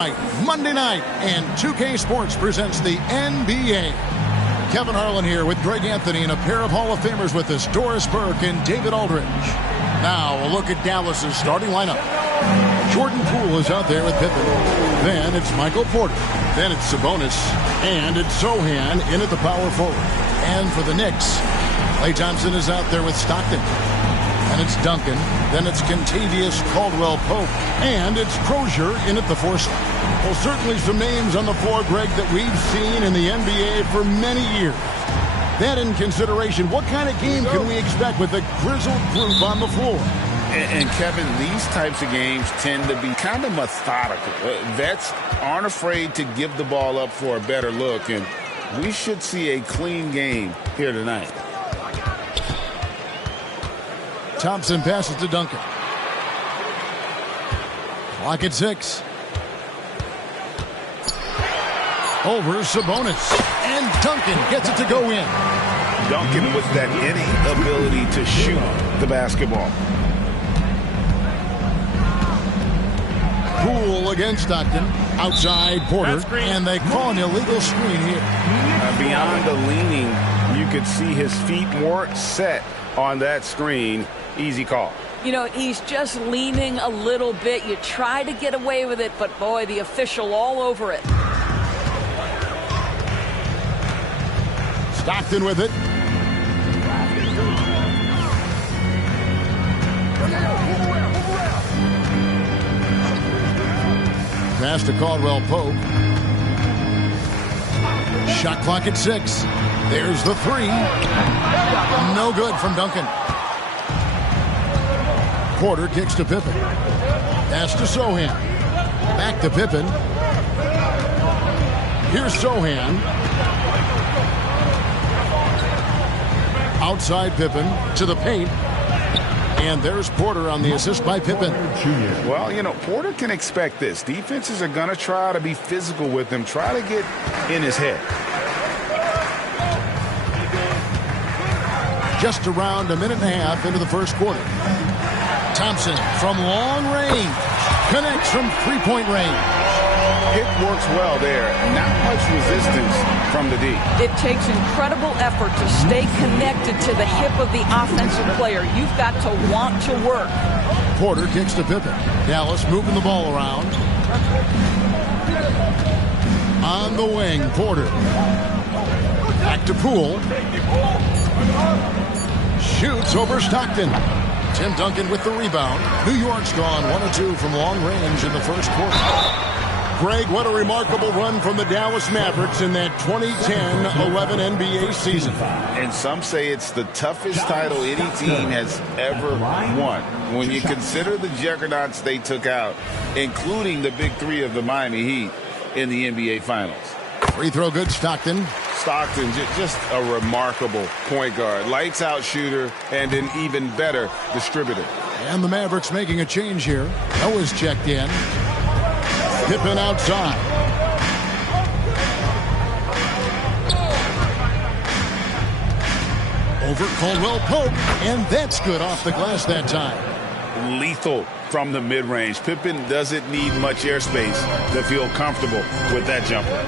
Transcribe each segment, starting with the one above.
Monday night, and 2K Sports presents the NBA. Kevin Harlan here with Greg Anthony and a pair of Hall of Famers with us, Doris Burke and David Aldridge. Now a look at Dallas's starting lineup. Jordan Poole is out there with Pippen. Then it's Michael Porter. Then it's Sabonis. And it's Sohan in at the power forward. And for the Knicks, Klay Thompson is out there with Stockton. And it's Duncan. Then it's Kentavious Caldwell-Pope. And it's Crozier in at the 4 slot. Well, certainly some names on the floor, Greg, that we've seen in the NBA for many years. That in consideration, what kind of game can we expect with a grizzled group on the floor? And Kevin, these types of games tend to be kind of methodical. Vets aren't afraid to give the ball up for a better look, and we should see a clean game here tonight. Thompson passes to Duncan. Clock at 6. Over Sabonis. And Duncan gets it to go in. Duncan with that innate ability to shoot the basketball. Poole against Stockton. Outside Porter. And they call an illegal screen here. Beyond the leaning, you could see his feet weren't set on that screen. Easy call. You know, he's just leaning a little bit. You try to get away with it, but boy, the official all over it. Stockton with it. Pass to Caldwell-Pope. Shot clock at 6. There's the 3. No good from Duncan. Porter kicks to Pippen. Pass to Sohan. Back to Pippen. Here's Sohan. Outside Pippen to the paint. And there's Porter on the assist by Pippen. Well, you know, Porter can expect this. Defenses are going to try to be physical with him, try to get in his head. Just around a minute and a half into the first quarter. Thompson from long range. Connects from three-point range. It works well there. Not much resistance from the D. It takes incredible effort to stay connected to the hip of the offensive player. You've got to want to work. Porter kicks to Pippen. Dallas moving the ball around. On the wing, Porter. Back to Poole. Shoots over Stockton. Tim Duncan with the rebound. New York's gone 1 of 2 from long range in the first quarter. Greg, what a remarkable run from the Dallas Mavericks in that 2010-11 NBA season. And some say it's the toughest title any team has ever won. When you consider the juggernauts they took out, including the big 3 of the Miami Heat in the NBA Finals. Free throw good, Stockton. Stockton, just a remarkable point guard. Lights out shooter and an even better distributor. And the Mavericks making a change here. Noah's checked in. Pippen outside. Over Caldwell-Pope, and that's good off the glass that time. Lethal from the mid-range. Pippen doesn't need much airspace to feel comfortable with that jumper.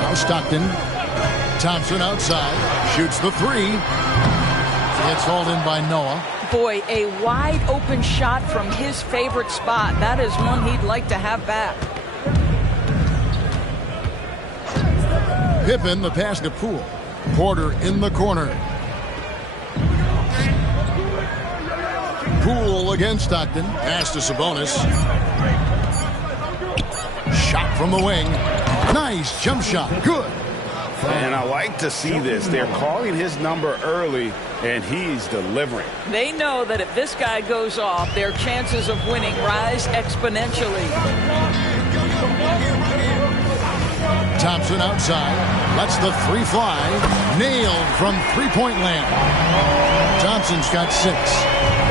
Now Stockton. Thompson outside. Shoots the 3. It's hauled in by Noah. Boy, a wide open shot from his favorite spot. That is one he'd like to have back. Pippen, the pass to Poole. Porter in the corner. Poole against Stockton. Pass to Sabonis. Shot from the wing. Nice jump shot. Good. And I like to see this. They're calling his number early, and he's delivering. They know that if this guy goes off, their chances of winning rise exponentially. Thompson outside. Lets the 3 fly. Nailed from three-point land. Thompson's got 6.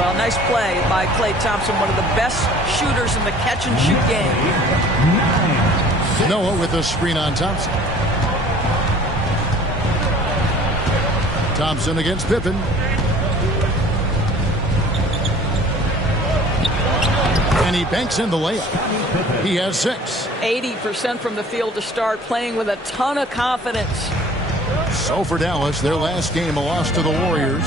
Well, nice play by Klay Thompson, one of the best shooters in the catch-and-shoot game. Noah with a screen on Thompson. Thompson against Pippen. And he banks in the layup. He has 6. 80% from the field to start, playing with a ton of confidence. So for Dallas, their last game, a loss to the Warriors.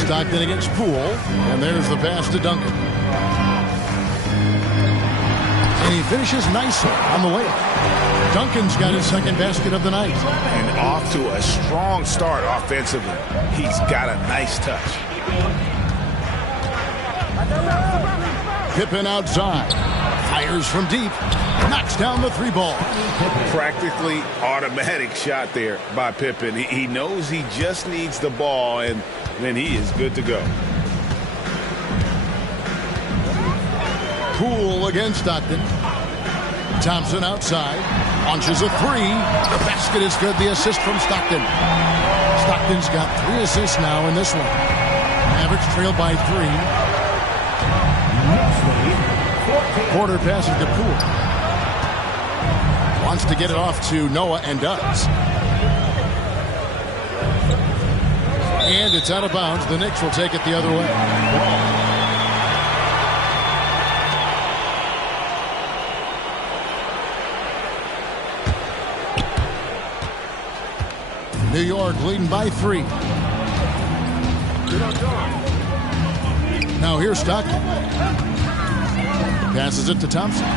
Stockton against Poole. And there's the pass to Duncan. And he finishes nicely on the layup. Duncan's got his second basket of the night. And off to a strong start offensively. He's got a nice touch. Pippen outside. Fires from deep. Knocks down the 3 ball. Practically automatic shot there by Pippen. He knows he just needs the ball, and then he is good to go. Poole against Stockton. Thompson outside. Launches a 3. The basket is good. The assist from Stockton. Stockton's got 3 assists now in this one. Mavericks trailed by 3. Porter passes to Poole. Wants to get it off to Noah and does. And it's out of bounds. The Knicks will take it the other way. New York leading by 3. Now here's Stockton. Passes it to Thompson.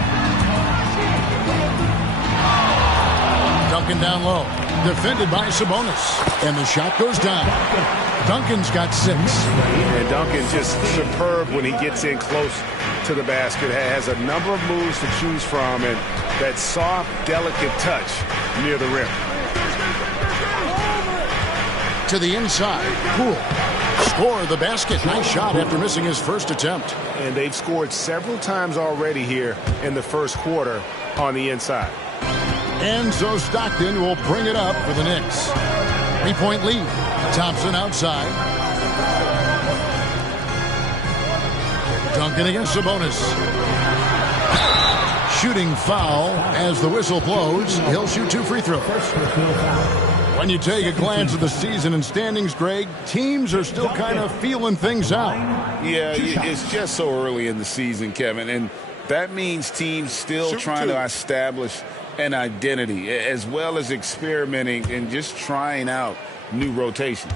Duncan down low. Defended by Sabonis. And the shot goes down. Duncan's got 6. And Duncan just superb when he gets in close to the basket. Has a number of moves to choose from, and that soft, delicate touch near the rim. To the inside. Poole. Score the basket. Nice shot after missing his first attempt. And they've scored several times already here in the first quarter on the inside. And so Stockton will bring it up for the Knicks. 3-point lead. Thompson outside. Duncan against Sabonis. Shooting foul as the whistle blows. He'll shoot 2 free throws. When you take a glance at the season and standings, Greg, teams are still kind of feeling things out. Yeah, it's just so early in the season, Kevin, and that means teams still trying to establish an identity as well as experimenting and just trying out new rotations.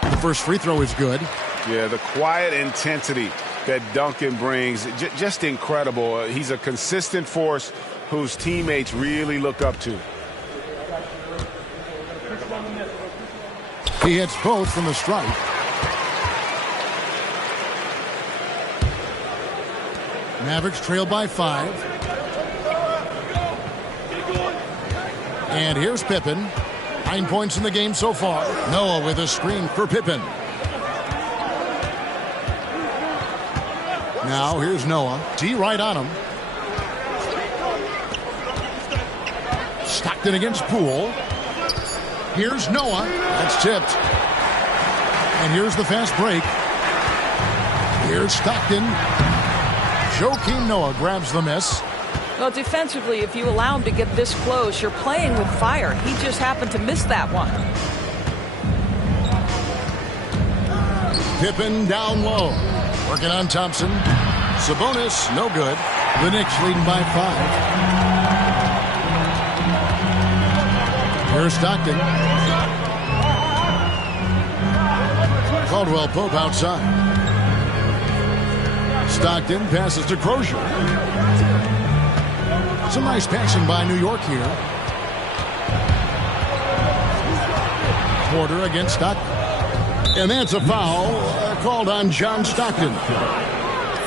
The first free throw is good. Yeah, the quiet intensity that Duncan brings, just incredible. He's a consistent force whose teammates really look up to. He hits both from the stripe. Mavericks trail by 5. And here's Pippen. 9 points in the game so far. Noah with a screen for Pippen. Now here's Noah. D right on him. Stockton against Poole. Here's Noah. That's tipped. And here's the fast break. Here's Stockton. Joakim Noah grabs the miss. Well, defensively, if you allow him to get this close, you're playing with fire. He just happened to miss that one. Pippen down low. Working on Thompson. Sabonis, no good. The Knicks leading by 5. Here's Stockton. Caldwell Pope outside. Stockton passes to Crozier. Some nice passing by New York here. Porter against Stockton. And that's a foul called on John Stockton.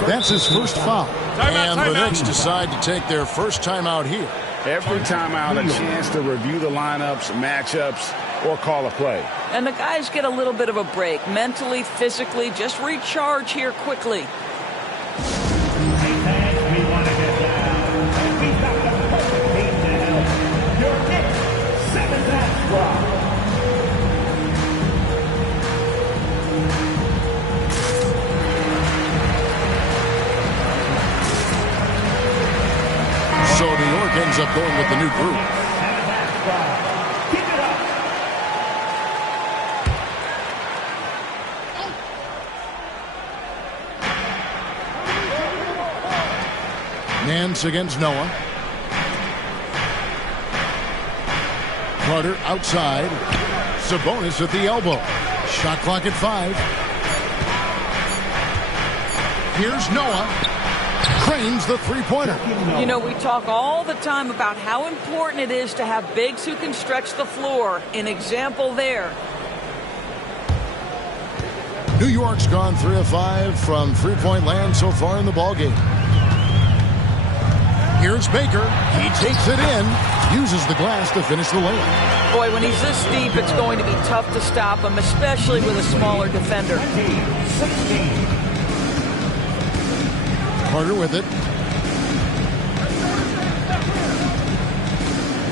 That's his first foul. And the Knicks decide to take their first timeout here. Every timeout, a chance to review the lineups, matchups, or call a play. And the guys get a little bit of a break. Mentally, physically, just recharge here quickly. So New York ends up going with the new group. Nance against Noah. Carter outside. Sabonis at the elbow. Shot clock at 5. Here's Noah. Cranes the three-pointer. You know, we talk all the time about how important it is to have bigs who can stretch the floor. An example there. New York's gone 3 of 5 from three-point land so far in the ballgame. Here's Baker. He takes it in. Uses the glass to finish the layup. Boy, when he's this deep, it's going to be tough to stop him, especially with a smaller defender. Carter with it.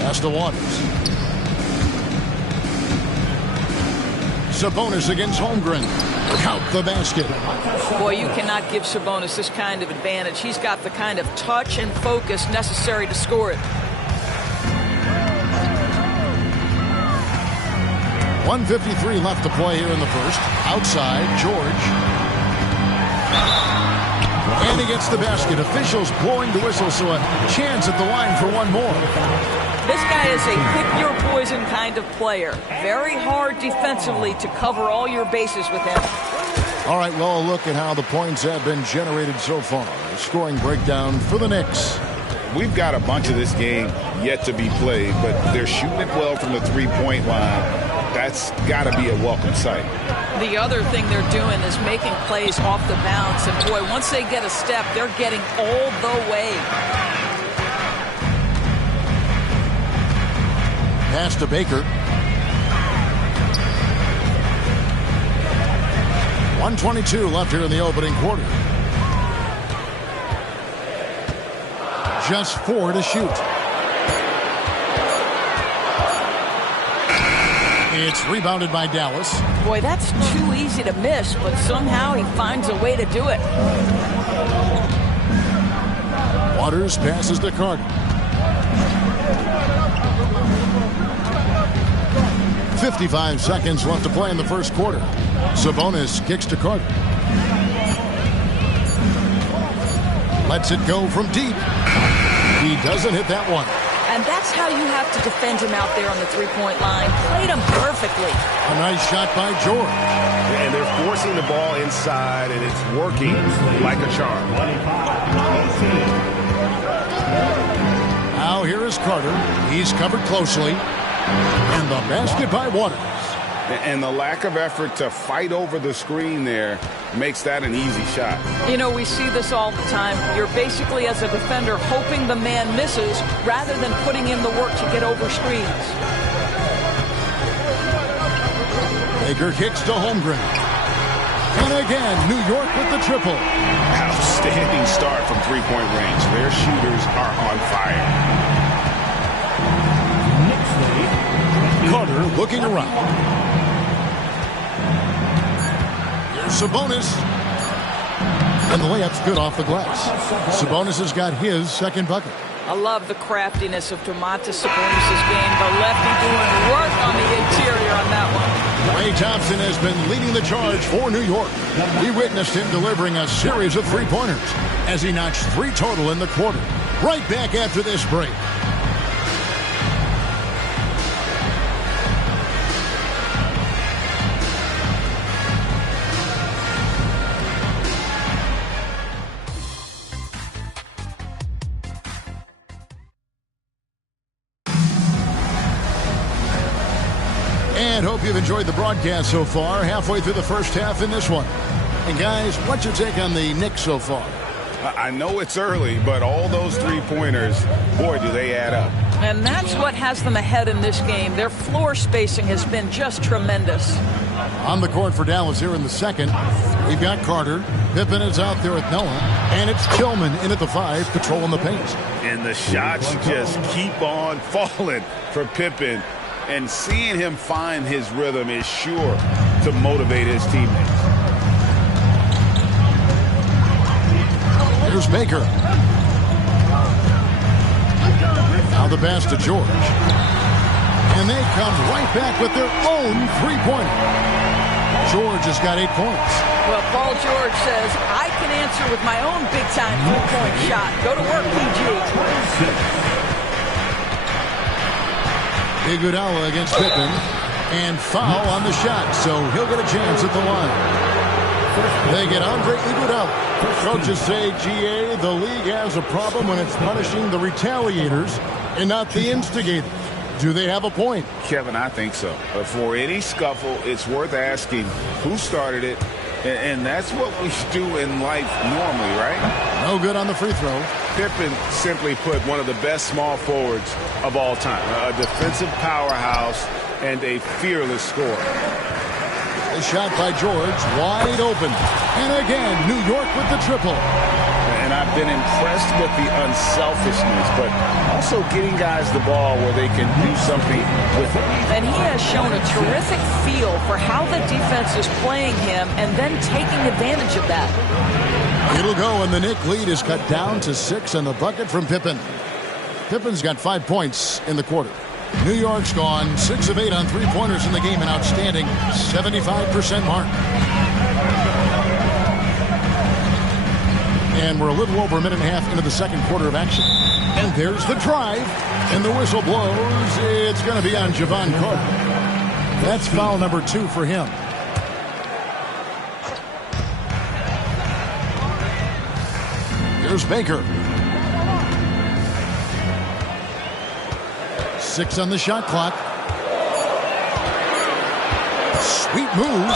Pass to Waters. Sabonis against Holmgren. Count the basket. Boy, you cannot give Sabonis this kind of advantage. He's got the kind of touch and focus necessary to score it. 1:53 left to play here in the first. Outside, George. And he gets the basket. Officials blowing the whistle, so a chance at the line for one more. This guy is a pick-your-poison kind of player. Very hard defensively to cover all your bases with him. All right, well, a look at how the points have been generated so far. A scoring breakdown for the Knicks. We've got a bunch of this game yet to be played, but they're shooting it well from the three-point line. That's got to be a welcome sight. The other thing they're doing is making plays off the bounce. And, boy, once they get a step, they're getting all the way. Pass to Baker. 1:22 left here in the opening quarter. Just 4 to shoot. It's rebounded by Dallas. Boy, that's too easy to miss, but somehow he finds a way to do it. Waters passes to Carter. 55 seconds left to play in the first quarter. Sabonis kicks to Carter. Lets it go from deep. He doesn't hit that one. And that's how you have to defend him out there on the three-point line. Played him perfectly. A nice shot by George. And they're forcing the ball inside, and it's working like a charm. Now here is Carter. He's covered closely. And the basket by Waters. And the lack of effort to fight over the screen there makes that an easy shot. You know, we see this all the time. You're basically, as a defender, hoping the man misses rather than putting in the work to get over screens. Baker kicks to Holmgren. And again, New York with the triple. Outstanding start from three-point range. Their shooters are on fire. Carter looking around. Here's Sabonis. And the layup's good off the glass. Sabonis has got his second bucket. I love the craftiness of Domantas Sabonis' game. The lefty doing work on the interior on that one. Ray Thompson has been leading the charge for New York. We witnessed him delivering a series of three-pointers as he notched 3 total in the quarter. Right back after this break. And hope you've enjoyed the broadcast so far. Halfway through the first half in this one. And guys, what's your take on the Knicks so far? I know it's early, but all those three-pointers, boy, do they add up. And that's what has them ahead in this game. Their floor spacing has been just tremendous. On the court for Dallas here in the second, we've got Carter. Pippen is out there at Noah. And it's Tillman in at the 5, patrolling the paint. And the shots just keep on falling for Pippen. And seeing him find his rhythm is sure to motivate his teammates. Here's Baker. Now the pass to George. And they come right back with their own three-pointer. George has got 8 points. Well, Paul George says, I can answer with my own big-time 3-point shot. Go to work, PG. Iguodala against Pippen. And foul on the shot, so he'll get a chance at the line. They get Andre Iguodala. Coaches say, GA, the league has a problem when it's punishing the retaliators and not the instigators. Do they have a point? Kevin, I think so. But for any scuffle, it's worth asking who started it. And that's what we do in life normally, right? No good on the free throw. Pippen simply put, one of the best small forwards of all time. A defensive powerhouse and a fearless scorer. A shot by George, wide open. And again, New York with the triple. And I've been impressed with the unselfishness, but also getting guys the ball where they can do something with it. And he has shown a terrific feel for how the defense is playing him and then taking advantage of that. It'll go, and the Knicks lead is cut down to 6 on the bucket from Pippen. Pippen's got 5 points in the quarter. New York's gone 6 of 8 on three-pointers in the game, an outstanding 75% mark. And we're a little over a minute and a half into the second quarter of action. And there's the drive. And the whistle blows. It's going to be on Javon Carter. That's foul number 2 for him. Here's Baker. 6 on the shot clock. Sweet move.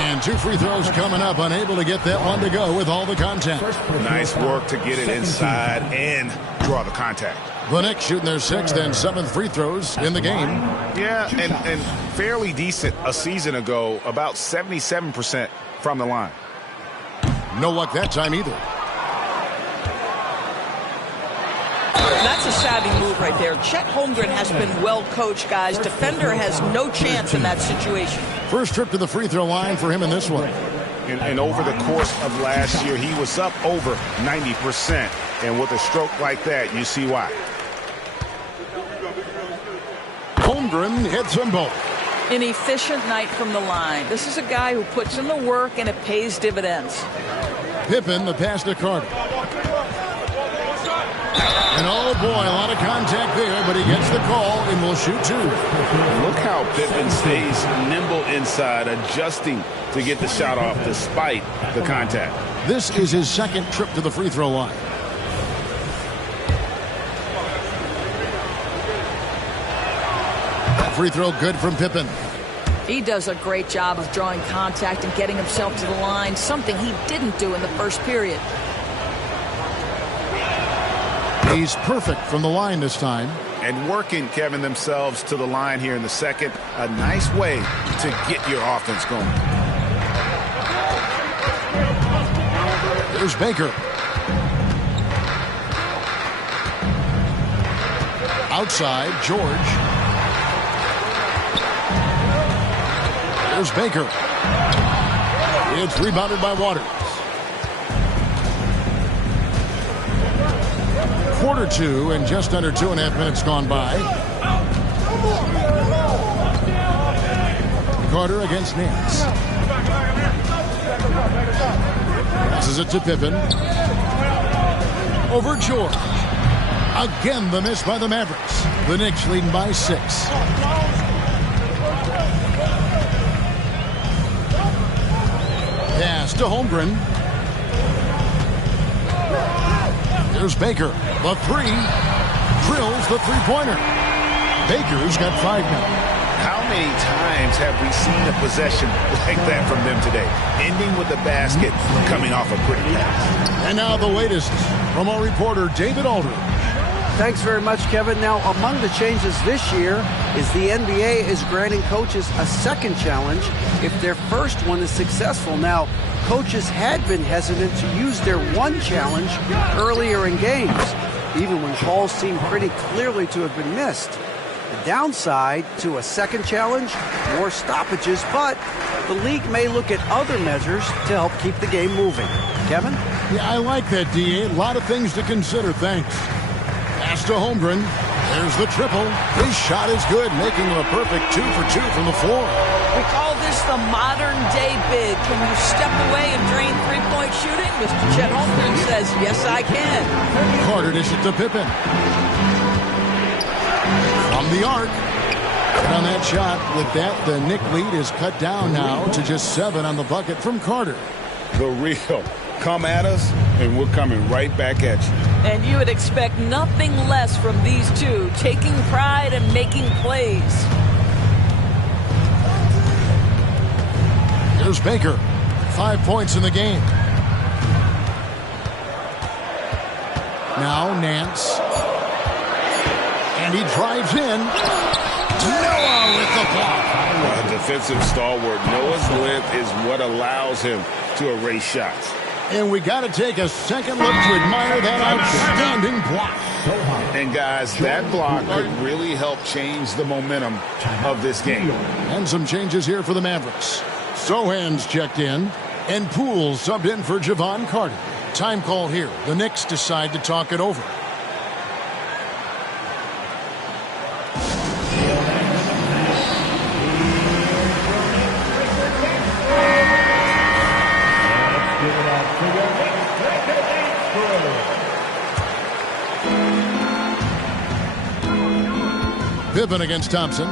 And 2 free throws coming up. Unable to get that one to go with all the contact. Nice work to get it inside and draw the contact. The Knicks shooting their 6th and 7th free throws in the game. Yeah, and fairly decent a season ago, about 77% from the line. No luck that time either. That's a savvy move right there. Chet Holmgren has been well coached, guys. Defender has no chance in that situation. First trip to the free throw line for him in this one. And over the course of last year, he was up over 90%. And with a stroke like that, you see why. Holmgren hits them both. An efficient night from the line. This is a guy who puts in the work and it pays dividends. Pippen, the pass to Carter. And oh boy, a lot of contact there, but he gets the call and will shoot 2. Look how Pippen stays nimble inside, adjusting to get the shot off despite the contact. This is his 2nd trip to the free throw line. That free throw good from Pippen. He does a great job of drawing contact and getting himself to the line, something he didn't do in the first period. He's perfect from the line this time. And working, Kevin, themselves to the line here in the second. A nice way to get your offense going. There's Baker. Outside, George. There's Baker. It's rebounded by Waters. Quarter 2 and just under 2.5 minutes gone by. Carter against Nance. Passes it to Pippen. Over George. Again, the miss by the Mavericks. The Knicks leading by 6. Pass to Holmgren. There's Baker. The 3. Drills the three-pointer. Baker's got 5 now. How many times have we seen a possession like that from them today? Ending with the basket, coming off a pretty pass. And now the latest from our reporter, David Aldridge. Thanks very much, Kevin. Now, among the changes this year is the NBA is granting coaches a 2nd challenge if their first one is successful. Now, coaches had been hesitant to use their 1 challenge earlier in games, even when calls seemed pretty clearly to have been missed. The downside to a 2nd challenge, more stoppages, but the league may look at other measures to help keep the game moving. Kevin? Yeah, I like that, D.A. A lot of things to consider. Thanks. Pass to Holmgren. There's the triple. His shot is good, making him a perfect 2 for 2 from the floor. We call this the modern-day big. Can you step away and drain three-point shooting? Mr. Chet Holmgren says, yes, I can. Carter dishes to Pippen. From the arc. And on that shot, with that, the Knick lead is cut down now to just 7 on the bucket from Carter. The real. Come at us, and we're coming right back at you. And you would expect nothing less from these two, taking pride and making plays. Here's Baker. 5 points in the game. Now Nance. And he drives in. Noah with the block. A defensive stalwart. Noah's length is what allows him to erase shots. And we got to take a second look to admire that outstanding block. And guys, that block could really help change the momentum of this game. And some changes here for the Mavericks. Sohan's checked in, and Poole subbed in for Javon Carter. Time call here. The Knicks decide to talk it over. Pippen against Thompson.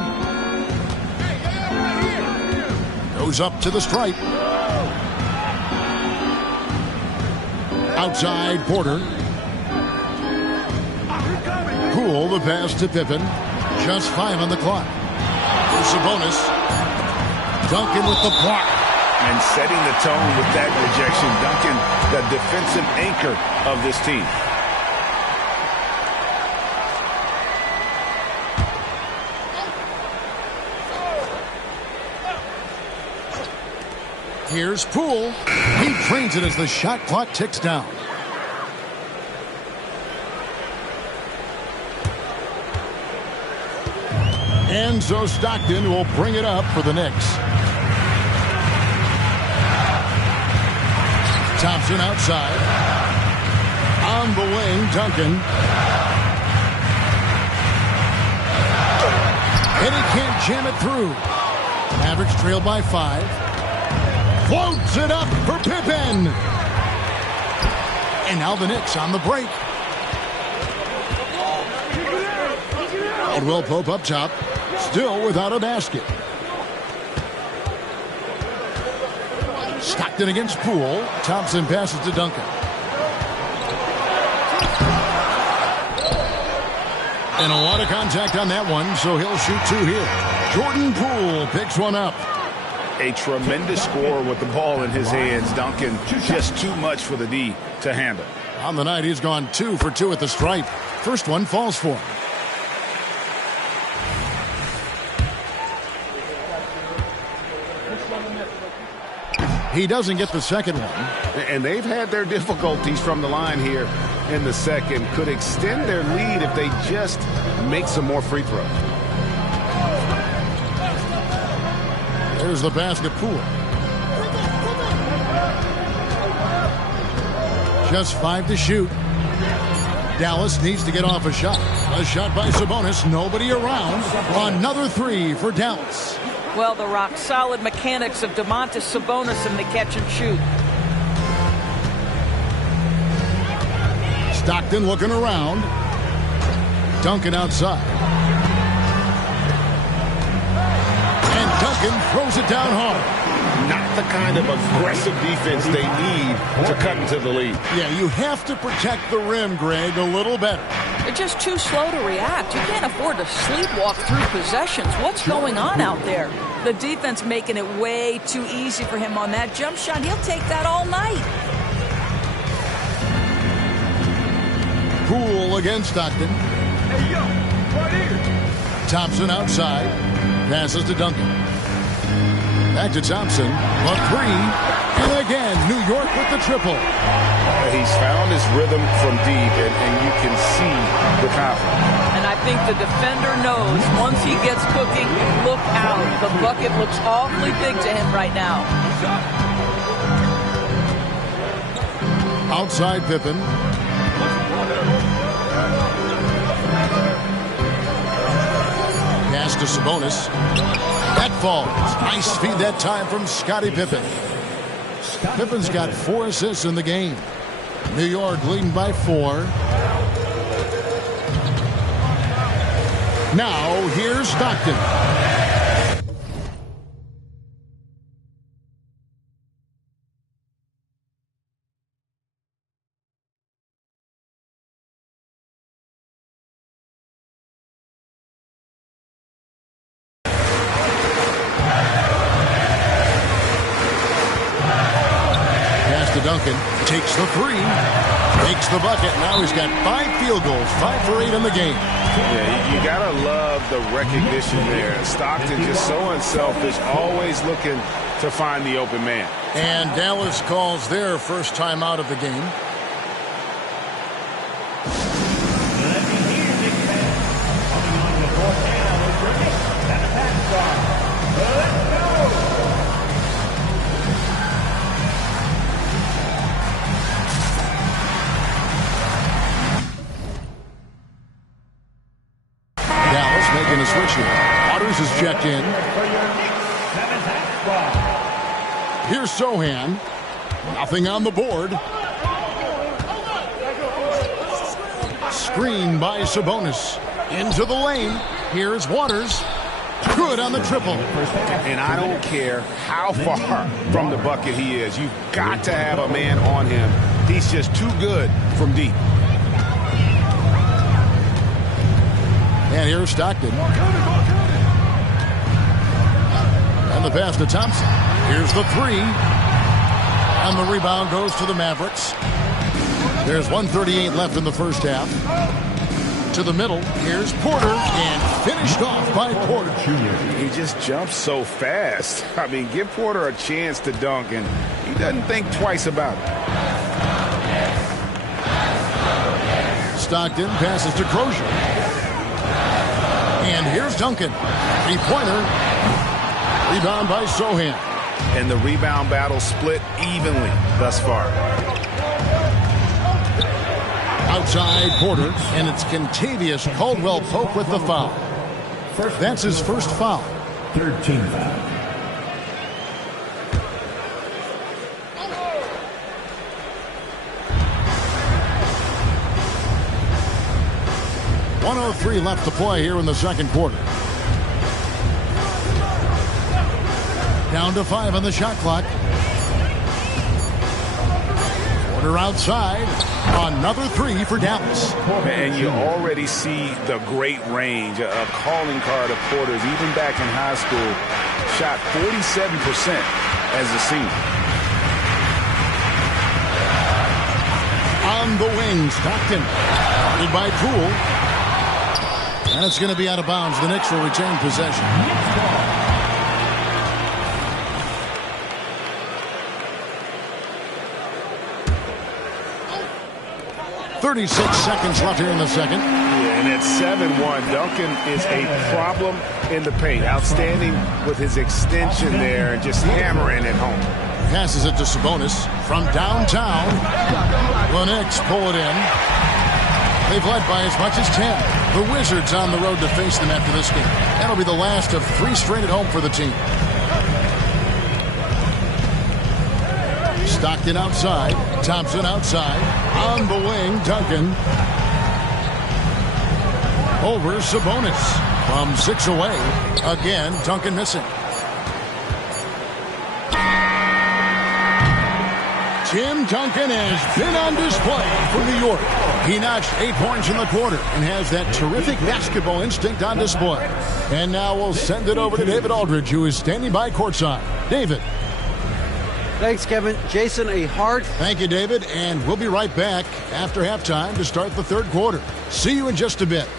Goes up to the stripe. Outside Porter. Poole the pass to Pippen. Just 5 on the clock. Here's Sabonis. Duncan with the block. And setting the tone with that rejection. Duncan, the defensive anchor of this team. Here's Poole. He drains it as the shot clock ticks down. And so Stockton will bring it up for the Knicks. Thompson outside. On the wing, Duncan. And he can't jam it through. Mavericks trail by 5. Floats it up for Pippen. And now the Knicks on the break. Caldwell Pope up top. Still without a basket. Stockton against Poole. Thompson passes to Duncan. And a lot of contact on that one, so he'll shoot 2 here. Jordan Poole picks one up. A tremendous scorer with the ball in his hands. Duncan, just too much for the D to handle. On the night, he's gone 2 for 2 at the stripe. First one falls for him. He doesn't get the second one. And they've had their difficulties from the line here in the second. Could extend their lead if they just make some more free throws. There's the basket. Poole. Just 5 to shoot. Dallas needs to get off a shot. A shot by Sabonis. Nobody around. Another 3 for Dallas. Well, the rock-solid mechanics of Domantas Sabonis in the catch and shoot. Stockton looking around. Duncan outside. And Duncan throws it down hard. Not the kind of aggressive defense they need to cut into the lead. Yeah, you have to protect the rim, Greg, a little better. They're just too slow to react. You can't afford to sleepwalk through possessions. What's going on out there? The defense making it way too easy for him on that jump shot. He'll take that all night. Poole against Stockton. Hey, yo, right here. Thompson outside. Passes to Duncan. Back to Thompson. A 3. And again, New York with the triple. He's found his rhythm from deep, and you can see the confidence. And I think the defender knows once he gets cooking, look out. The bucket looks awfully big to him right now. Outside Pippen. Pass to Sabonis. That falls. Nice feed that time from Scottie Pippen. Pippen's got 4 assists in the game. New York leading by 4. Now, here's Stockton. Duncan takes the 3, makes the bucket. Now he's got 5 field goals, 5 for 8 in the game. Yeah, you gotta love the recognition there. Stockton just so unselfish, always looking to find the open man. And Dallas calls their first time out of the game. Making a switch here. Waters is checked in. Here's Sohan. Nothing on the board. Screen by Sabonis. Into the lane. Here's Waters. Good on the triple. And I don't care how far from the bucket he is. You've got to have a man on him. He's just too good from deep. And here's Stockton. And the pass to Thompson. Here's the 3. And the rebound goes to the Mavericks. There's 1:38 left in the first half. To the middle. Here's Porter. And finished off by Porter. He just jumps so fast. I mean, give Porter a chance to dunk, and he doesn't think twice about it. Stockton passes to Crozier. And here's Duncan. 3-pointer. Rebound by Sohan. And the rebound battle split evenly thus far. Outside Porter. And it's Kentavious Caldwell-Pope with the foul. That's his first foul. 13 foul. .103 left to play here in the second quarter. Down to 5 on the shot clock. Porter outside. Another 3 for Dallas. And you already see the great range of calling card of Porter's. Even back in high school, shot 47% as a senior. On the wing, Stockton. Guarded by Poole. And it's going to be out of bounds. The Knicks will retain possession. 36 seconds left here in the second. Yeah, and at 7-1, Duncan is a problem in the paint. Outstanding with his extension there and just hammering it home. Passes it to Sabonis from downtown. The Knicks pull it in. They've led by as much as 10. The Wizards on the road to face them after this game. That'll be the last of 3 straight at home for the team. Stockton outside. Thompson outside. On the wing, Duncan. Over Sabonis. From 6 away. Again, Duncan missing. Tim Duncan has been on display for New York. He notched 8 points in the quarter and has that terrific basketball instinct on display. And now we'll send it over to David Aldridge, who is standing by courtside. David. Thanks, Kevin. Jason, a hard... Thank you, David. And we'll be right back after halftime to start the third quarter. See you in just a bit.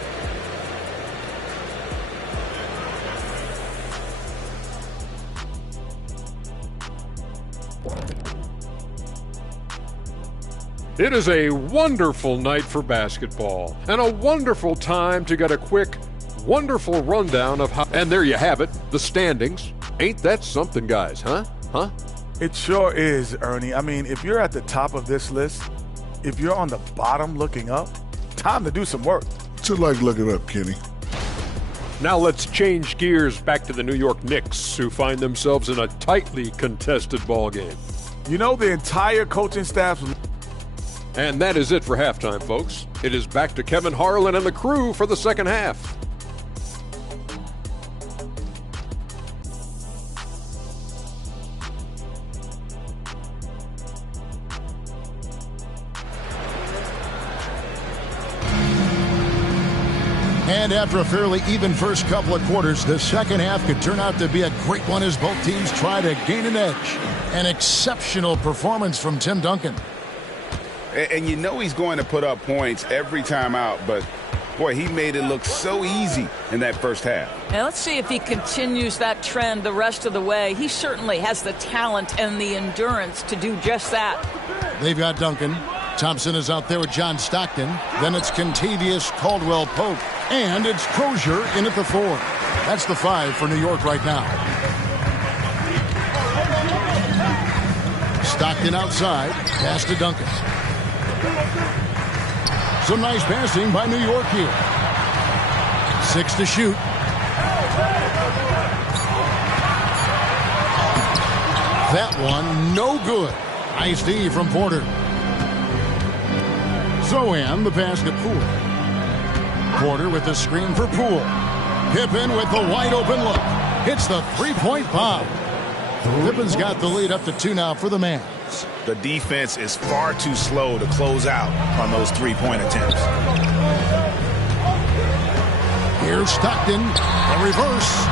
It is a wonderful night for basketball and a wonderful time to get a quick, wonderful rundown of how... And there you have it, the standings. Ain't that something, guys, huh? It sure is, Ernie. I mean, if you're at the top of this list, if you're on the bottom looking up, time to do some work. What's it like looking up, Kenny? Now let's change gears back to the New York Knicks, who find themselves in a tightly contested ball game. You know, the entire coaching staff. And that is it for halftime, folks. It is back to Kevin Harlan and the crew for the second half. And after a fairly even first couple of quarters, the second half could turn out to be a great one as both teams try to gain an edge. An exceptional performance from Tim Duncan. And you know he's going to put up points every time out, but boy, he made it look so easy in that first half. Now let's see if he continues that trend the rest of the way. He certainly has the talent and the endurance to do just that. They've got Duncan. Thompson is out there with John Stockton. Then it's Kentavious Caldwell-Pope. And it's Crozier in at the 4. That's the 5 for New York right now. Stockton outside. Pass to Duncan. Some nice passing by New York here. 6 to shoot. That one, no good. Nice D from Porter. Zohan, the pass to Poole. Porter with the screen for Poole. Pippen with the wide open look. Hits the three-point bomb. Pippen's got the lead up to 2 now for the Mavs. The defense is far too slow to close out on those three-point attempts. Here's Stockton. A reverse.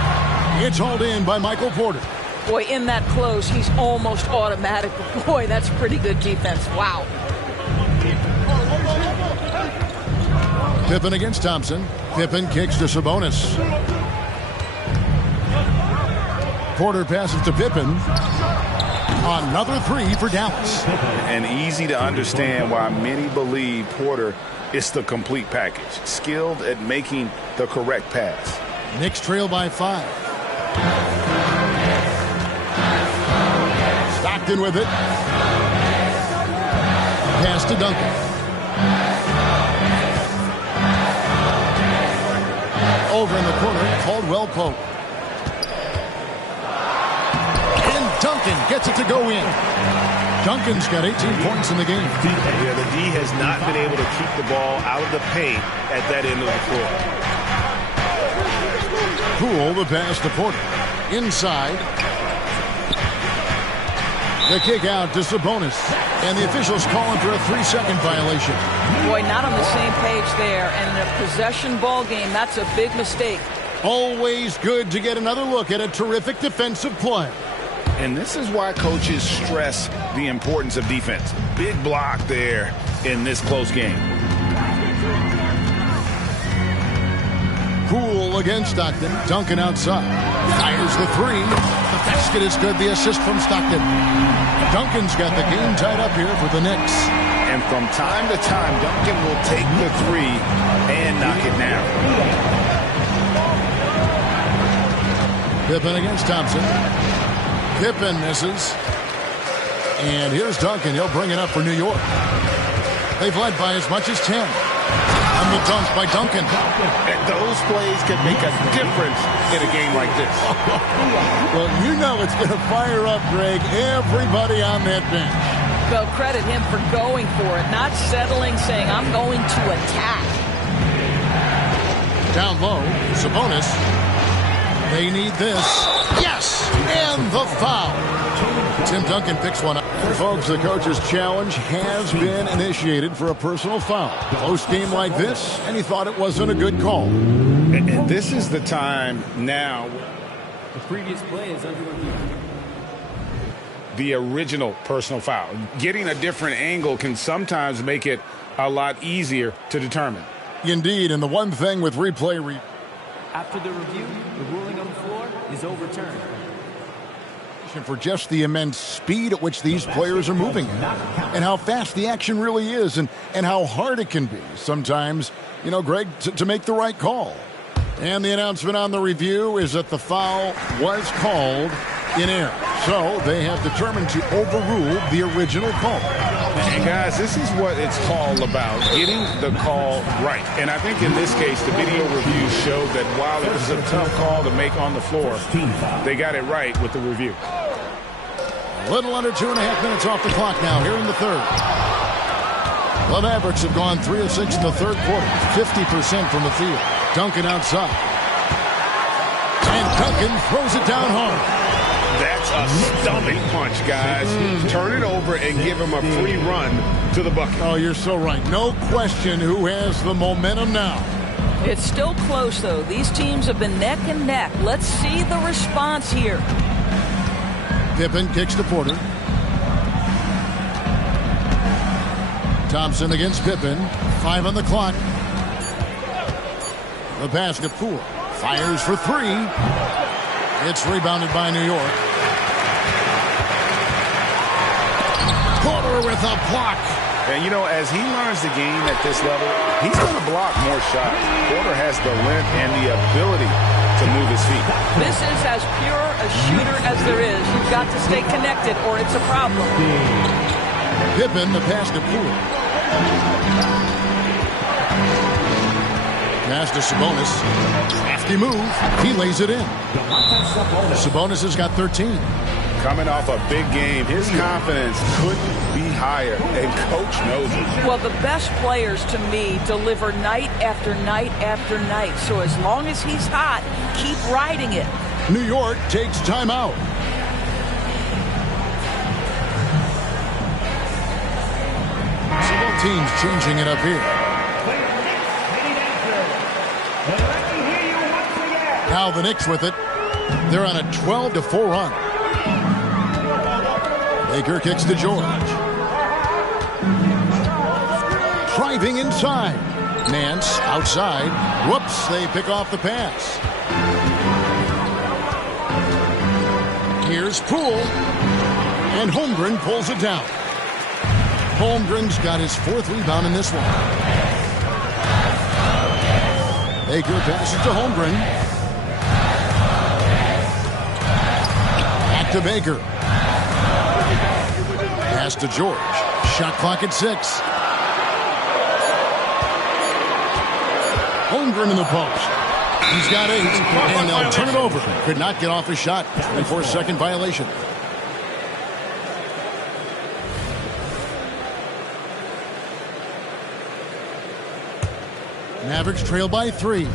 It's hauled in by Michael Porter. Boy, in that close, he's almost automatic. Boy, that's pretty good defense. Wow. Pippen against Thompson. Pippen kicks to Sabonis. Porter passes to Pippen. Another 3 for Dallas. And easy to understand why many believe Porter is the complete package. Skilled at making the correct pass. Knicks trail by 5. Stockton with it. Pass to Duncan. Over in the corner, Caldwell-Pope. And Duncan gets it to go in. Duncan's got 18 points in the game. Yeah, the D has not been able to keep the ball out of the paint at that end of the floor. Poole, the pass to Porter. Inside. The kick out to Sabonis. And the officials calling for a 3-second violation. Boy, not on the same page there. And in a possession ball game, that's a big mistake. Always good to get another look at a terrific defensive play. And this is why coaches stress the importance of defense. Big block there in this close game. Poole against Stockton. Duncan outside. Fires the 3. The basket is good. The assist from Stockton. Duncan's got the game tied up here for the Knicks. And from time to time, Duncan will take the 3 and knock it down. Pippen against Thompson. Pippen misses. And here's Duncan. He'll bring it up for New York. They've led by as much as 10. And the dunk by Duncan. And those plays can make a difference in a game like this. Well, you know it's going to fire up, Greg, everybody on that bench. They'll credit him for going for it, not settling, saying, I'm going to attack. Down low, Sabonis. They need this. Yes! And the foul. Tim Duncan picks one up. Folks, the coach's challenge has been initiated for a personal foul. Close game like this, and he thought it wasn't a good call. And this is the time now. The previous play is under review. The original personal foul. Getting a different angle can sometimes make it a lot easier to determine. Indeed, and the one thing with replay... After the review, the ruling on the floor is overturned. For just the immense speed at which these players are moving and how fast the action really is and how hard it can be sometimes, you know, Greg, to make the right call. And the announcement on the review is that the foul was called in error. So they have determined to overrule the original call. And guys, this is what it's all about, getting the call right. And I think in this case, the video review showed that while it was a tough call to make on the floor, they got it right with the review. A little under 2.5 minutes off the clock now here in the third. The Mavericks have gone 3 of 6 in the third quarter, 50% from the field. Duncan outside. And Duncan throws it down hard. That's a stomach punch, guys. Turn it over and give him a free run to the bucket. Oh, you're so right. No question who has the momentum now. It's still close, though. These teams have been neck and neck. Let's see the response here. Pippen kicks to Porter. Thompson against Pippen. 5 on the clock. The pass to Poole. Fires for 3. It's rebounded by New York. Porter with a block. And, you know, as he learns the game at this level, he's going to block more shots. Porter has the length and the ability to move his feet. This is as pure a shooter as there is. You've got to stay connected or it's a problem. Pippen, the pass to Poole. Pass to Sabonis. Crafty move. He lays it in. Sabonis has got 13. Coming off a big game, his confidence couldn't be higher, and coach knows it. Well, the best players to me deliver night after night after night. So as long as he's hot, keep riding it. New York takes timeout. Several teams changing it up here. Now the Knicks with it. They're on a 12-4 run. Baker kicks to George. Driving inside. Nance outside. Whoops, they pick off the pass. Here's Poole. And Holmgren pulls it down. Holmgren's got his 4th rebound in this one. Baker passes to Holmgren. To Baker. Pass to George. Shot clock at 6. Holmgren in the post. He's got 8, and they'll turn it over. Could not get off his shot. 24-second violation. Mavericks trail by 3.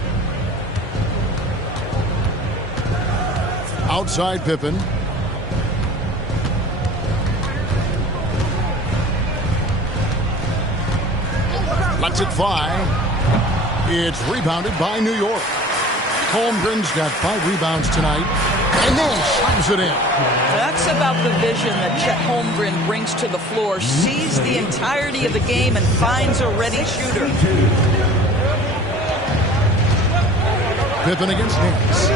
Outside Pippen. Lets it fly. It's rebounded by New York. Holmgren's got 5 rebounds tonight. And then slams it in. That's about the vision that Chet Holmgren brings to the floor. Sees the entirety of the game and finds a ready shooter. Pippen against Nance.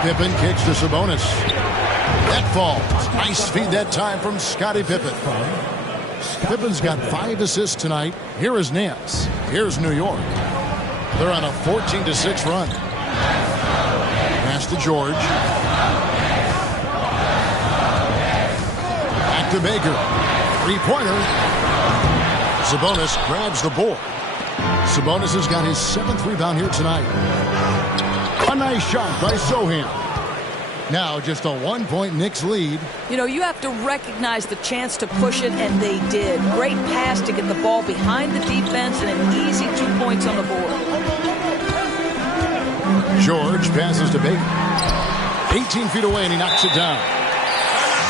Pippen kicks to Sabonis. That falls. Nice feed that time from Scottie Pippen. Pippen's got 5 assists tonight. Here is Nance. Here's New York. They're on a 14-6 run. Pass to George. Back to Baker. 3-pointer. Sabonis grabs the board. Sabonis has got his 7th rebound here tonight. A nice shot by Sohan. Now just a 1-point Knicks lead. You know, you have to recognize the chance to push it, and they did. Great pass to get the ball behind the defense and an easy 2 points on the board. George passes to Baker. 18 feet away, and he knocks it down.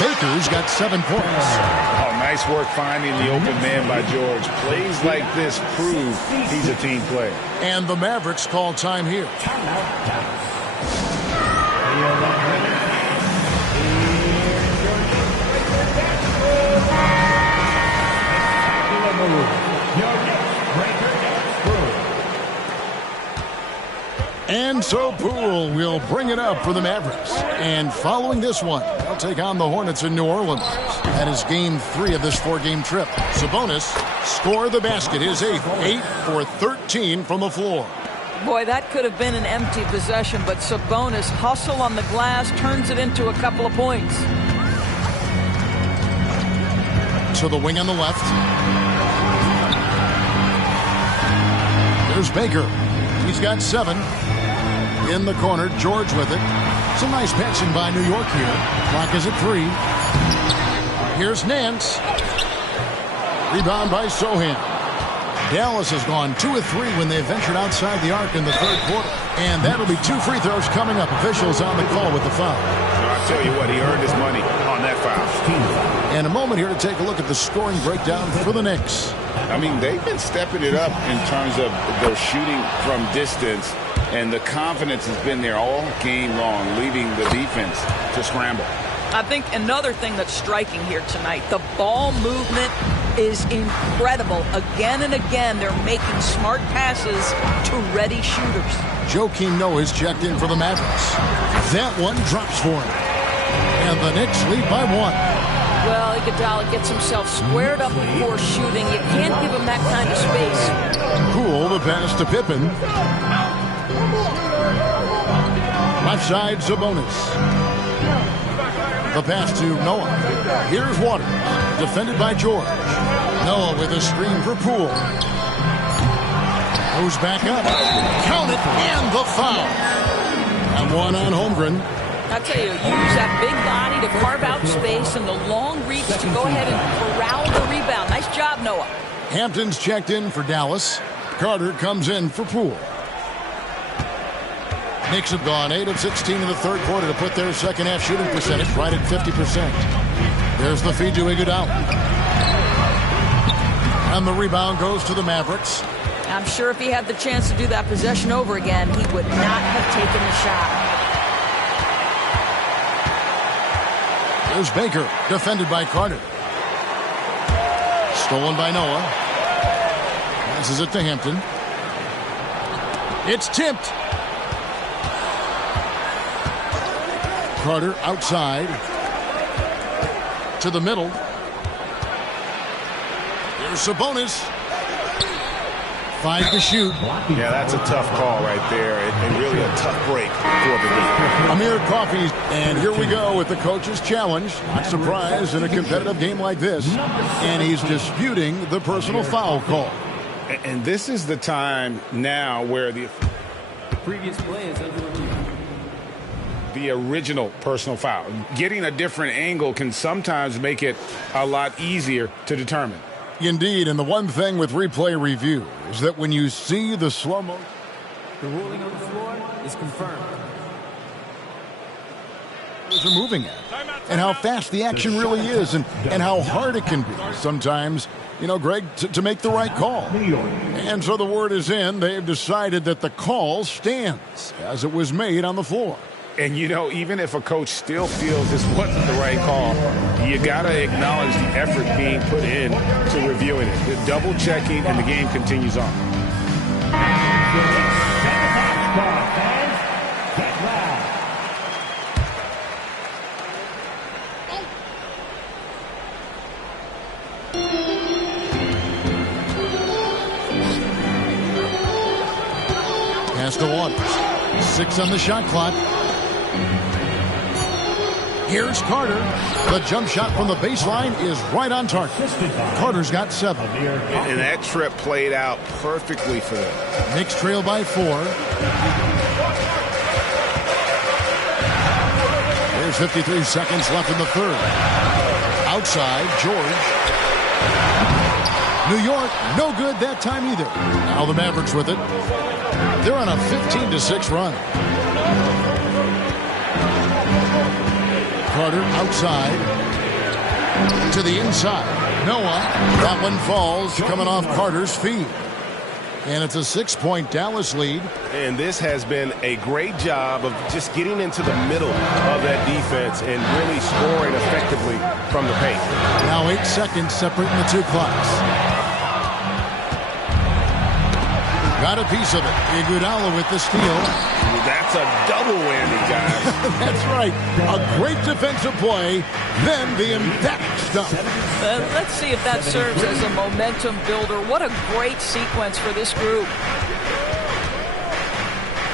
Baker's got 7 points. Oh, nice work finding the open man by George. Plays like this prove he's a team player. And the Mavericks call time here. And so Poole will bring it up for the Mavericks. And following this one, they'll take on the Hornets in New Orleans. That is game 3 of this 4-game trip. Sabonis scored the basket, his 8th, 8 for 13 from the floor. Boy, that could have been an empty possession, but Sabonis hustle on the glass, turns it into a couple of points. to the wing on the left. There's Baker. He's got 7. In the corner, George with it. Some nice passing by New York here. Clock is at 3. Here's Nance. Rebound by Sohan. Dallas has gone 2 of 3 when they ventured outside the arc in the third quarter. And that'll be 2 free throws coming up. Officials on the call with the foul. I'll tell you what, he earned his money on that foul. And a moment here to take a look at the scoring breakdown for the Knicks. I mean, they've been stepping it up in terms of their shooting from distance, and the confidence has been there all game long, leaving the defense to scramble. I think another thing that's striking here tonight, the ball movement is incredible. Again and again, they're making smart passes to ready shooters. Joakim Noah is checked in for the Mavericks. That one drops for him. And the Knicks lead by 1. Well, Iguodala gets himself squared up before shooting. You can't give him that kind of space. Cool, the pass to Pippen. Left side, Sabonis. The pass to Noah. Here's Waters, defended by George. Noah with a screen for Poole. Goes back up. Count it, and the foul. And 1 on Holmgren. I tell you, use that big body to carve out space and the long reach to go ahead and corral the rebound. Nice job, Noah. Hampton's checked in for Dallas. Carter comes in for Poole. Knicks have gone 8 of 16 in the third quarter to put their second half shooting percentage right at 50%. There's the feed to Iguodala. And the rebound goes to the Mavericks. I'm sure if he had the chance to do that possession over again, he would not have taken the shot. There's Baker, defended by Carter. Stolen by Noah. Passes it to Hampton. It's tipped. Carter outside. To the middle. There's Sabonis. 5 to shoot. Yeah, that's a tough call right there, and really a tough break for the league. Amir Coffey, and here we go with the coach's challenge. Not surprised in a competitive game like this. And he's disputing the personal foul call. And this is the time now where the previous play is under review. The original personal foul. Getting a different angle can sometimes make it a lot easier to determine. Indeed, and the one thing with replay review is that when you see the slow-mo, the ruling on the floor is confirmed. Are moving at, and how fast the action really is, and how hard it can be sometimes, you know, Greg, to make the right call. And so the word is in. They've decided that the call stands as it was made on the floor. And, you know, even if a coach still feels this wasn't the right call, you got to acknowledge the effort being put in to reviewing it. The double checking, and the game continues on. Pass to Waters. 6 on the shot clock. Here's Carter. The jump shot from the baseline is right on target. Carter's got 7. And that trip played out perfectly for them. Knicks trail by 4. There's 53 seconds left in the third. Outside, George. New York, no good that time either. Now the Mavericks with it. They're on a 15-6 run. Carter outside to the inside. Noah. That one falls coming off Carter's feet. And it's a 6-point Dallas lead. And this has been a great job of just getting into the middle of that defense and really scoring effectively from the paint. Now 8 seconds separating the two clocks. Got a piece of it. Iguodala with the steal. That's a double whammy, guys. That's right. A great defensive play, then the emphatic stuff. Let's see if that serves as a momentum builder. What a great sequence for this group.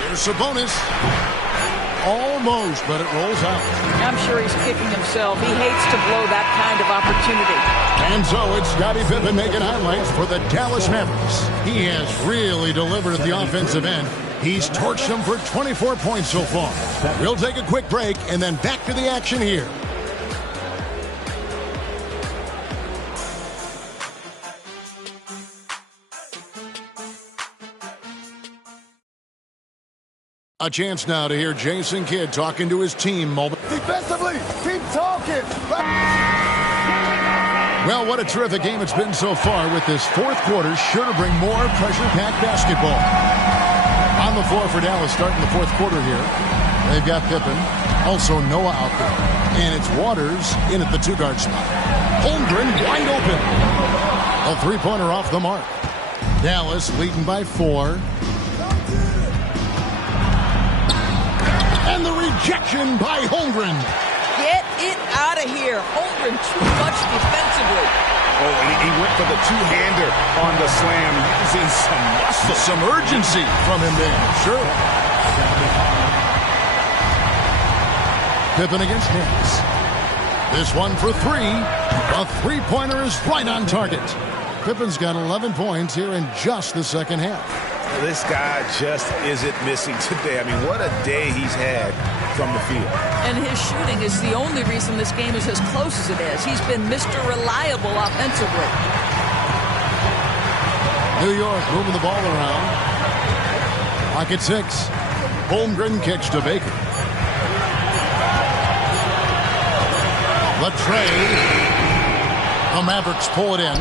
There's Sabonis. Almost, but it rolls out. I'm sure he's kicking himself. He hates to blow that kind of opportunity. And so it's Scottie Pippen making highlights for the Dallas Mavericks. He has really delivered at the offensive end. He's torched them for 24 points so far. We'll take a quick break and then back to the action here. A chance now to hear Jason Kidd talking to his team. Defensively, keep talking. Well, what a terrific game it's been so far, with this fourth quarter sure to bring more pressure-packed basketball. On the floor for Dallas starting the fourth quarter here. They've got Pippen, also Noah out there. And it's Waters in at the two-guard spot. Holmgren wide open. A three-pointer off the mark. Dallas leading by 4. And the rejection by Holmgren. Get it out of here. Holmgren too much defensively. Oh, he went for the two-hander on the slam, using some muscle. Some urgency from him there. Sure. Pippen against Knicks. This one for 3. A three-pointer is right on target. Pippen's got 11 points here in just the second half. This guy just isn't missing today. I mean, what a day he's had from the field. And his shooting is the only reason this game is as close as it is. He's been Mr. Reliable offensively. New York moving the ball around. Pocket 6. Holmgren kicks to Baker. The trade. The Mavericks pull it in.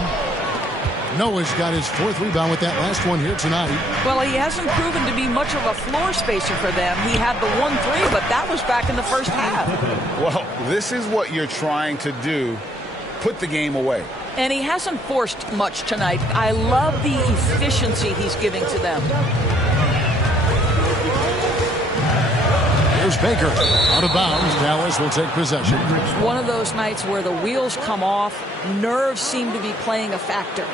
Noah's got his 4th rebound with that last one here tonight. Well, he hasn't proven to be much of a floor spacer for them. He had the 1-3, but that was back in the first half. Well, this is what you're trying to do. Put the game away. And he hasn't forced much tonight. I love the efficiency he's giving to them. Here's Baker. Out of bounds. Dallas will take possession. One of those nights where the wheels come off. Nerves seem to be playing a factor.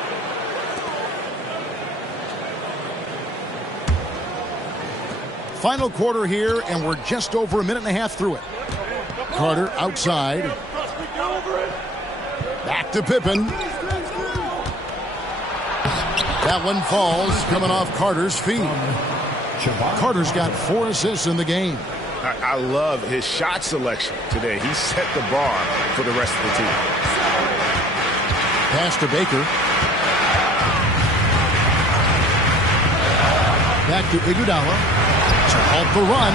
Final quarter here, and we're just over a minute and a half through it. Carter outside. Back to Pippen. That one falls, coming off Carter's feet. Carter's got 4 assists in the game. I love his shot selection today. He set the bar for the rest of the team. Pass to Baker. Back to Iguodala. To halt the run.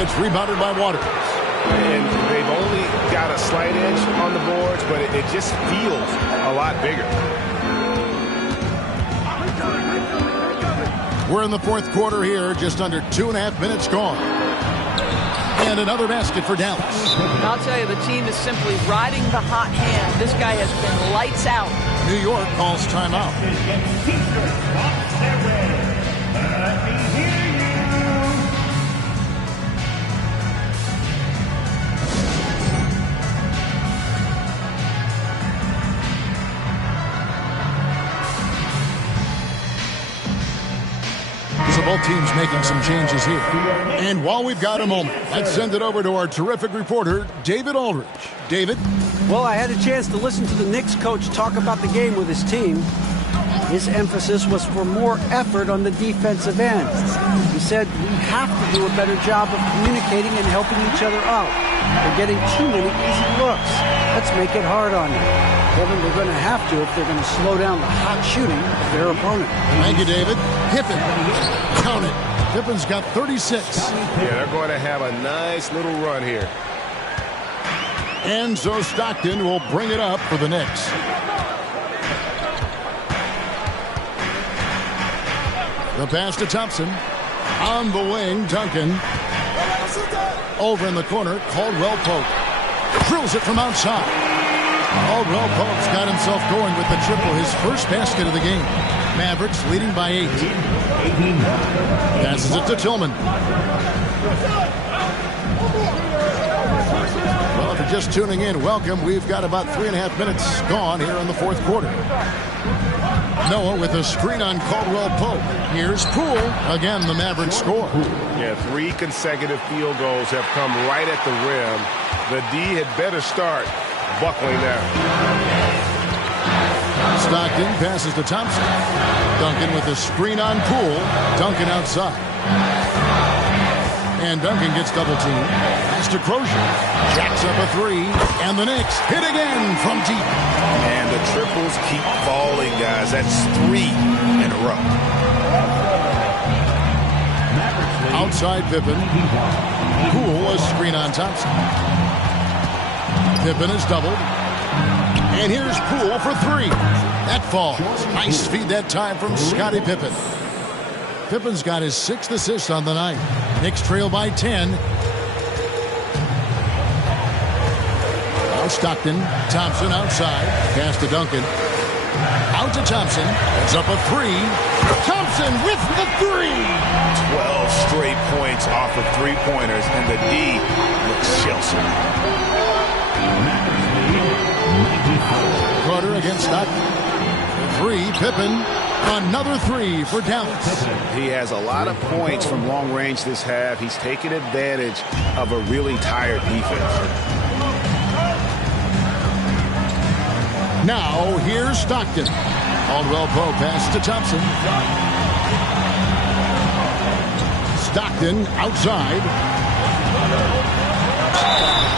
It's rebounded by Waters. And they've only got a slight edge on the boards, but it just feels a lot bigger. We're in the fourth quarter here, just under 2.5 minutes gone. And another basket for Dallas. I'll tell you, the team is simply riding the hot hand. This guy has been lights out. New York calls timeout. So both teams making some changes here. And while we've got a moment, let's send it over to our terrific reporter, David Aldridge. David? Well, I had a chance to listen to the Knicks coach talk about the game with his team. His emphasis was for more effort on the defensive end. He said we have to do a better job of communicating and helping each other out. They're getting too many easy looks. Let's make it hard on them. Kevin, they're going to have to if they're going to slow down the hot shooting of their opponent. Thank you, David. Pippen. Count it. Pippen's got 36. Yeah, they're going to have a nice little run here. And so Stockton will bring it up for the Knicks. The pass to Thompson. On the wing, Duncan. Over in the corner, Caldwell Pope. Drills it from outside. Caldwell Pope's got himself going with the triple, his first basket of the game. Mavericks leading by 8. Passes it to Tillman. Well, if you're just tuning in, welcome. We've got about 3.5 minutes gone here in the fourth quarter. Noah with a screen on Caldwell Pope. Here's Poole. Again, the Mavericks score. Yeah, 3 consecutive field goals have come right at the rim. The D had better start buckling down. Stockton passes to Thompson. Duncan with the screen on Poole. Duncan outside. And Duncan gets double teamed. Pass to Crozier. Jacks up a three. And the Knicks hit again from deep. And the triples keep falling, guys. That's 3 in a row. Outside Pippen. Poole a screen on Thompson. Pippen is doubled. And here's Poole for 3. That falls. Nice feed that time from Scottie Pippen. Pippen's got his 6th assist on the night. Knicks trail by 10. Now Stockton. Thompson outside. Pass to Duncan. Out to Thompson. It's up a 3. Thompson with the 3. 12 straight points off of 3-pointers, and the D looks Chelsea. Carter against Stockton. 3, Pippen. Another 3 for Dallas. He has a lot of points from long range this half. He's taken advantage of a really tired defense. Now here's Stockton. Caldwell Pope pass to Thompson. Stockton outside.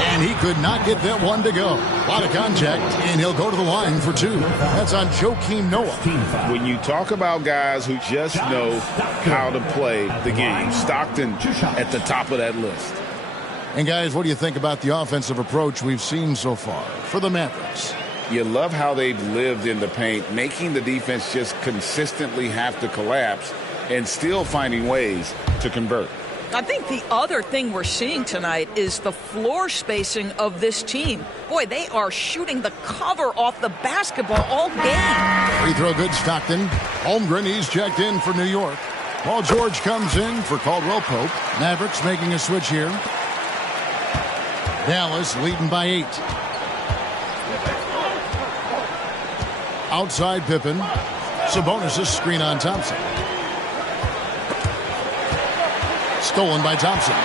And he could not get that one to go. A lot of contact, and he'll go to the line for 2. That's on Joakim Noah. When you talk about guys who just know how to play the game, Stockton at the top of that list. And guys, what do you think about the offensive approach we've seen so far for the Mavericks? You love how they've lived in the paint, making the defense just consistently have to collapse and still finding ways to convert. I think the other thing we're seeing tonight is the floor spacing of this team. Boy, they are shooting the cover off the basketball all game. Free throw good, Stockton. Holmgren, he's checked in for New York. Paul George comes in for Caldwell Pope. Mavericks making a switch here. Dallas leading by 8. Outside Pippen. Sabonis' screen on Thompson. Stolen by Thompson.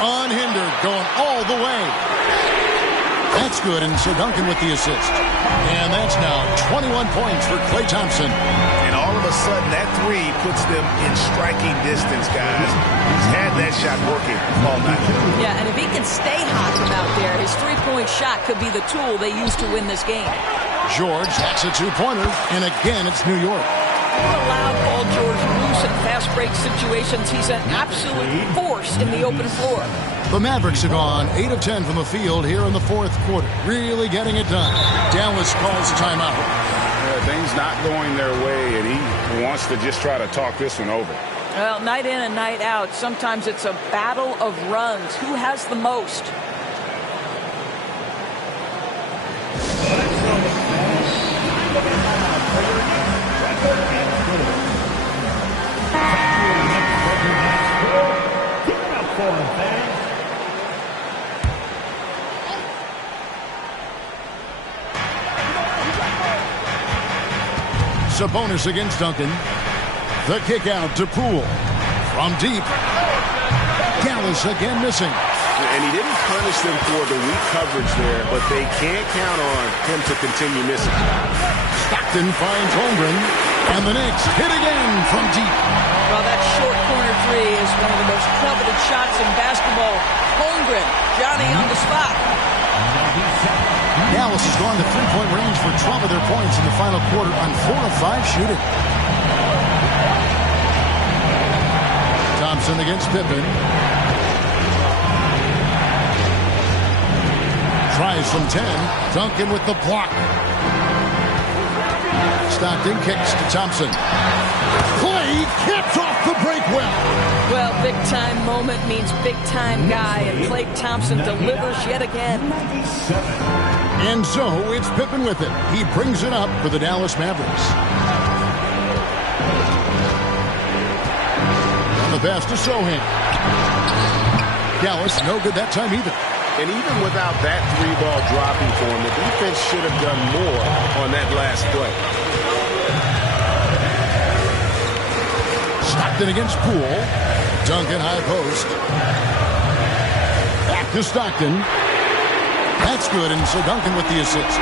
Unhindered, going all the way. That's good, and so Duncan with the assist. And that's now 21 points for Klay Thompson. And all of a sudden, that 3 puts them in striking distance, guys. He's had that shot working all night. Yeah, and if he can stay hot from out there, his 3-point shot could be the tool they use to win this game. George, that's a 2-pointer, and again, it's New York. Allowed Paul George loose in fast break situations. He's an absolute force in the open floor. The Mavericks have gone 8 of 10 from the field here in the 4th quarter. Really getting it done. Dallas calls timeout. Things not going their way, and he wants to just try to talk this one over. Well, night in and night out, sometimes it's a battle of runs. Who has the most? Sabonis against Duncan. The kick out to Poole. From deep. Dallas again missing. And he didn't punish them for the weak coverage there, but they can't count on him to continue missing. Stockton finds Holmgren. And the Knicks hit again from deep. Well, that short corner 3 is one of the most coveted shots in basketball. Holmgren, Johnny on the spot. Dallas has gone to 3-point range for 12 of their points in the final quarter on 4 of 5 shooting. Thompson against Pippen. Tries from 10. Duncan with the block. Stockton kicks to Thompson. Klay caps off the break well. Well, big-time moment means big-time guy, and Klay Thompson delivers yet again. And so it's Pippen with it. He brings it up for the Dallas Mavericks. And the pass to Sohan. Dallas no good that time either. And even without that 3-ball dropping for him, the defense should have done more on that last play. Stockton against Poole. Duncan high post. Back to Stockton. That's good, and so Duncan with the assist.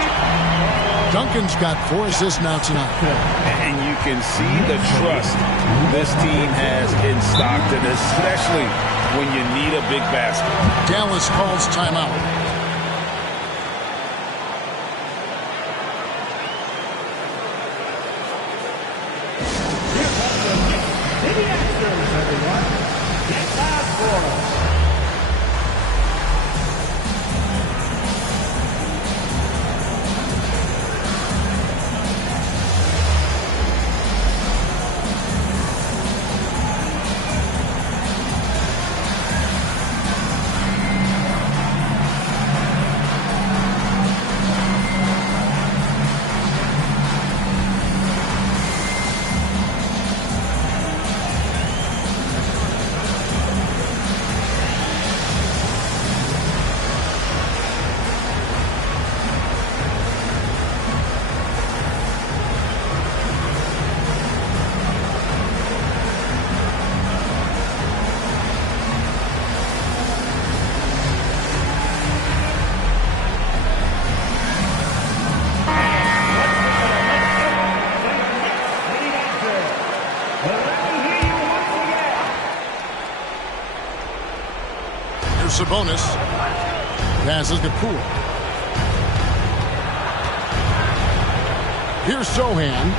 Duncan's got 4 assists now tonight. And you can see the trust this team has in Stockton, especially when you need a big basket. Dallas calls timeout. Sabonis passes to Poole. Here's Sohan.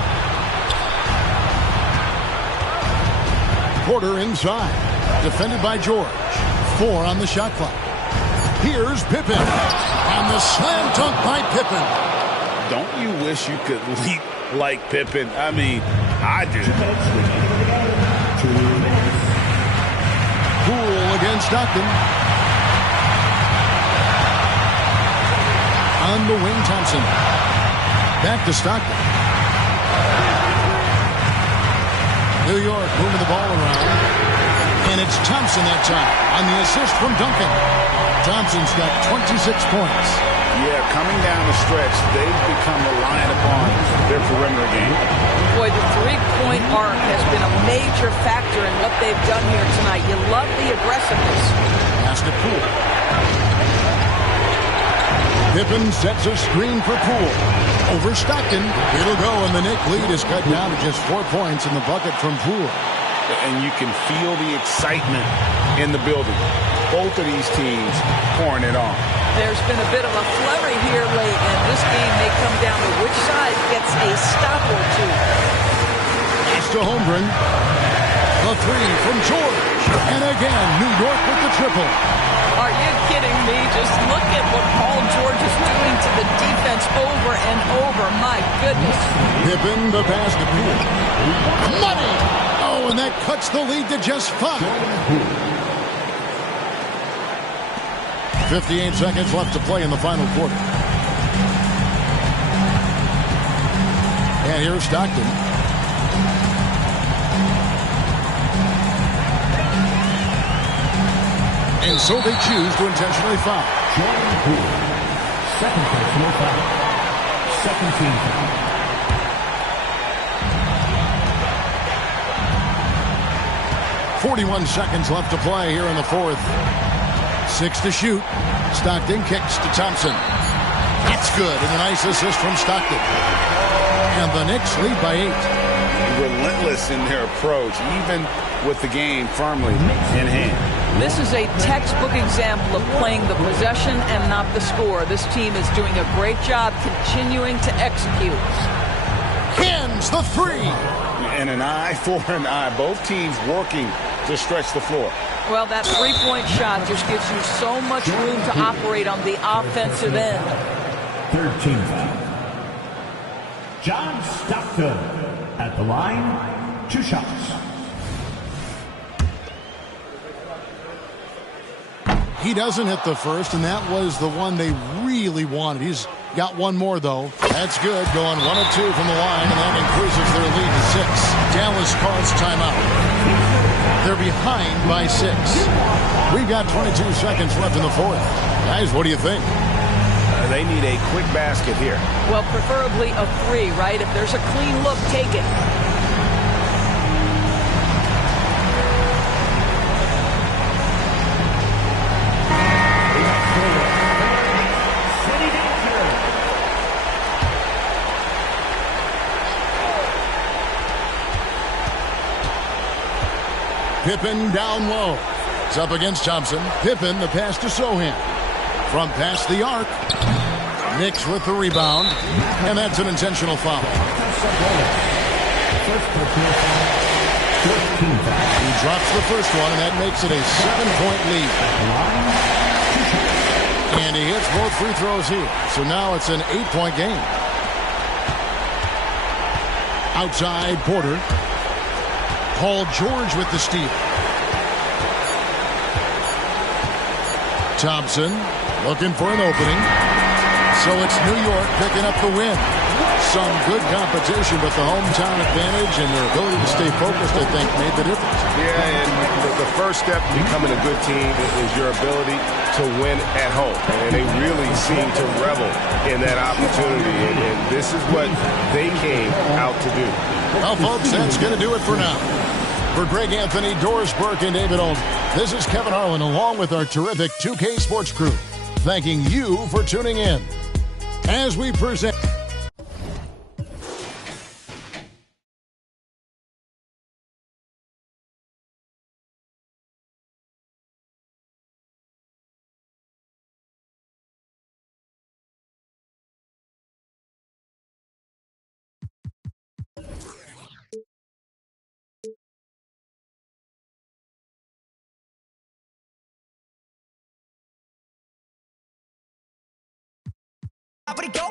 Porter inside. Defended by George. 4 on the shot clock. Here's Pippen. And the slam dunk by Pippen. Don't you wish you could leap like Pippen? I mean, I do. Poole against Stockton. On the wing, Thompson. Back to Stockton. New York moving the ball around. And it's Thompson that time on the assist from Duncan. Thompson's got 26 points. Yeah, coming down the stretch, they've become reliant upon their perimeter game. Boy, the three-point arc has been a major factor in what they've done here tonight. You love the aggressiveness. Pass to Poole. Pippen sets a screen for Poole. Over Stockton. It'll go, and the Knicks lead is cut down to just 4 points in the bucket from Poole. And you can feel the excitement in the building. Both of these teams pouring it on. There's been a bit of a flurry here late, and this game may come down to which side gets a stop or two. It's to Holmgren. The 3 from George. And again, New York with the triple. Are you kidding me? Just look at what Paul George is doing to the defense over and over. My goodness. Pippen, the pass to Poole. Money! Oh, and that cuts the lead to just 5. 58 seconds left to play in the final quarter. And here's Stockton. And so they choose to intentionally foul. Jordan Poole. Second personal foul. Second team foul. .41 seconds left to play here in the fourth. 6 to shoot. Stockton kicks to Thompson. It's good, and a nice assist from Stockton. And the Knicks lead by 8. Relentless in their approach, even with the game firmly in hand. This is a textbook example of playing the possession and not the score. This team is doing a great job continuing to execute. Hins the 3. And an eye for an eye. Both teams working to stretch the floor. Well, that three-point shot just gives you so much room to operate on the offensive end. Third team foul. John Stockton at the line. 2 shots. He doesn't hit the first, and that was the one they really wanted. He's got one more, though. That's good. Going 1 of 2 from the line, and that increases their lead to 6. Dallas calls timeout. They're behind by 6. We've got 22 seconds left in the fourth. Guys, what do you think? They need a quick basket here. Well, preferably a 3, right? If there's a clean look, take it. Pippen down low. It's up against Thompson. Pippen, the pass to Sohan. From past the arc. Knicks with the rebound. And that's an intentional foul. He drops the first one, and that makes it a 7-point lead. And he hits both free throws here. So now it's an 8-point game. Outside, Porter. Paul George with the steal. Thompson looking for an opening. So it's New York picking up the win. Some good competition, but the hometown advantage and their ability to stay focused, I think, made the difference. Yeah, and the first step to becoming a good team is your ability to win at home. And they really seem to revel in that opportunity. And this is what they came out to do. Well, folks, that's going to do it for now. For Greg Anthony, Doris Burke, and David Olden, this is Kevin Harlan along with our terrific 2K Sports crew, thanking you for tuning in. As we present... Go.